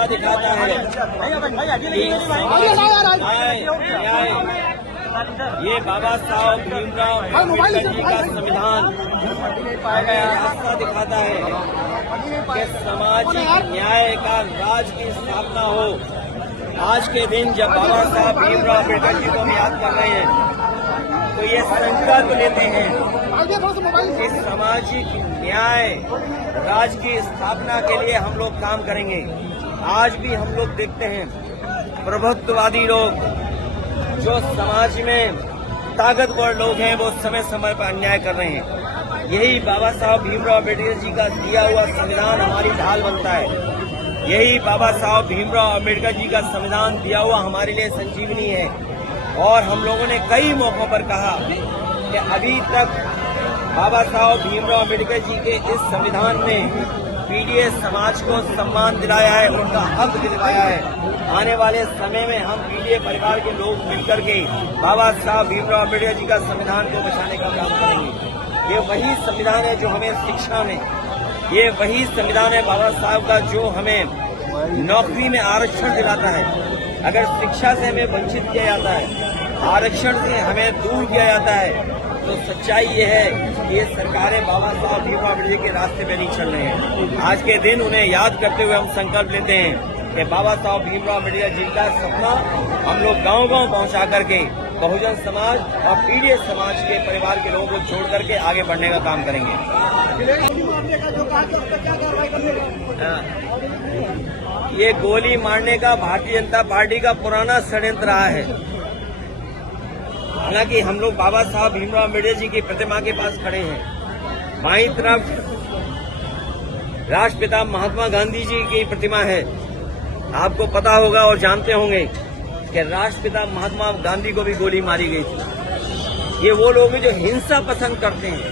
रास्ता दिखाता है ये बाबा साहब भीमराव अम्बेडकर जी का संविधान हमें रास्ता दिखाता है कि सामाजिक न्याय का राज की स्थापना हो। आज के दिन जब बाबा साहब भीमराव अम्बेडकर जी को हम याद कर रहे हैं तो ये संकल्प लेते हैं कि सामाजिक न्याय राज की स्थापना के लिए हम लोग काम करेंगे। आज भी हम लोग देखते हैं प्रभुत्ववादी लोग जो समाज में ताकतवर लोग हैं वो समय समय पर अन्याय कर रहे हैं। यही बाबा साहब भीमराव अम्बेडकर जी का दिया हुआ संविधान हमारी ढाल बनता है। यही बाबा साहब भीमराव अम्बेडकर जी का संविधान दिया हुआ हमारे लिए संजीवनी है। और हम लोगों ने कई मौकों पर कहा कि अभी तक बाबा साहब भीमराव अम्बेडकर जी के इस संविधान में पीडीए समाज को सम्मान दिलाया है, उनका हक दिलवाया है। आने वाले समय में हम पीडीए परिवार के लोग मिलकर के बाबा साहब भीमराव अम्बेडकर जी का संविधान को बचाने का काम करेंगे। ये वही संविधान है जो हमें शिक्षा में, ये वही संविधान है बाबा साहब का जो हमें नौकरी में आरक्षण दिलाता है। अगर शिक्षा से हमें वंचित किया जाता है, आरक्षण से हमें दूर किया जाता है, तो सच्चाई ये है कि ये सरकारें बाबा साहब भीमराव अम्बेडकर के रास्ते पे नहीं चल रहे हैं। आज के दिन उन्हें याद करते हुए हम संकल्प लेते हैं कि बाबा साहब भीमराव अम्बेडकर जी का सपना हम लोग गांव-गांव पहुंचा करके बहुजन समाज और पीडीए समाज के परिवार के लोगों को जोड़ करके आगे बढ़ने का काम करेंगे। ये गोली मारने का भारतीय जनता पार्टी का पुराना षड्यंत्र रहा है। हालांकि हम लोग बाबा साहब भीमराव अम्बेडकर जी की प्रतिमा के पास खड़े हैं। बाईं तरफ राष्ट्रपिता महात्मा गांधी जी की प्रतिमा है। आपको पता होगा और जानते होंगे कि राष्ट्रपिता महात्मा गांधी को भी गोली मारी गई थी। ये वो लोग हैं जो हिंसा पसंद करते हैं,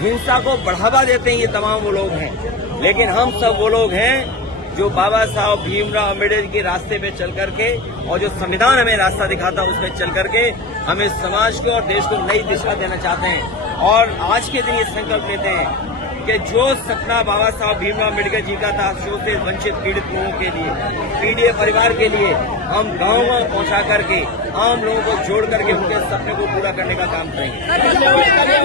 हिंसा को बढ़ावा देते हैं। ये तमाम वो लोग हैं, लेकिन हम सब वो लोग हैं जो बाबा साहब भीमराव अम्बेडकर के रास्ते पे चल करके और जो संविधान हमें रास्ता दिखाता है उस पर चल करके हम इस समाज को और देश को नई दिशा देना चाहते हैं। और आज के दिन ये संकल्प लेते हैं कि जो सपना बाबा साहब भीमराव अम्बेडकर जी का था शोषित से वंचित पीड़ित लोगों के लिए, पीडीए परिवार के लिए, हम गाँव-गाँव पहुंचा करके आम लोगों को जोड़ करके उनके सपने को पूरा करने का काम करेंगे।